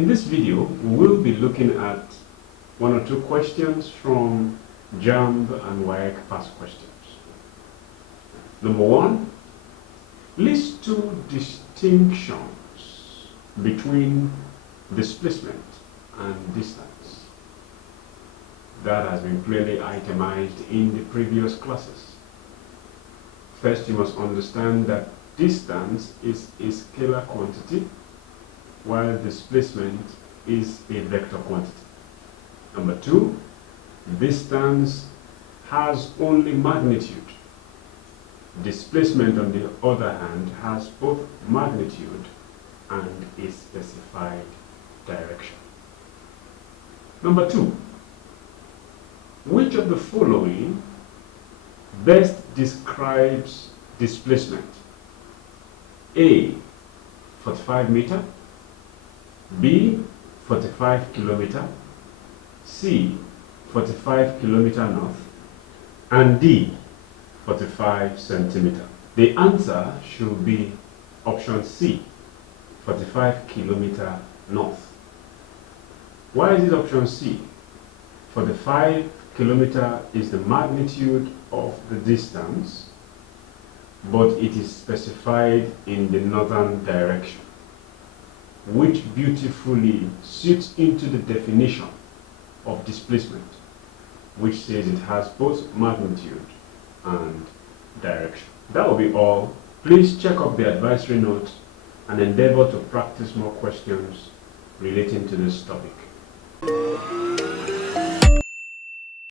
In this video, we will be looking at one or two questions from JAMB and WAEC past questions. Number one, list two distinctions between displacement and distance. That has been clearly itemized in the previous classes. First, you must understand that distance is a scalar quantity, while displacement is a vector quantity. Number two, distance has only magnitude. Displacement, on the other hand, has both magnitude and a specified direction. Number two, which of the following best describes displacement? A, 45 meter, B, 45 kilometer, C, 45 kilometer north, and D, 45 centimeter. The answer should be option C, 45 kilometer north. Why is it option C? 45 kilometer is the magnitude of the distance, but it is specified in the northern direction, which beautifully suits into the definition of displacement, which says it has both magnitude and direction. That will be all. Please check up the advisory notes and endeavor to practice more questions relating to this topic.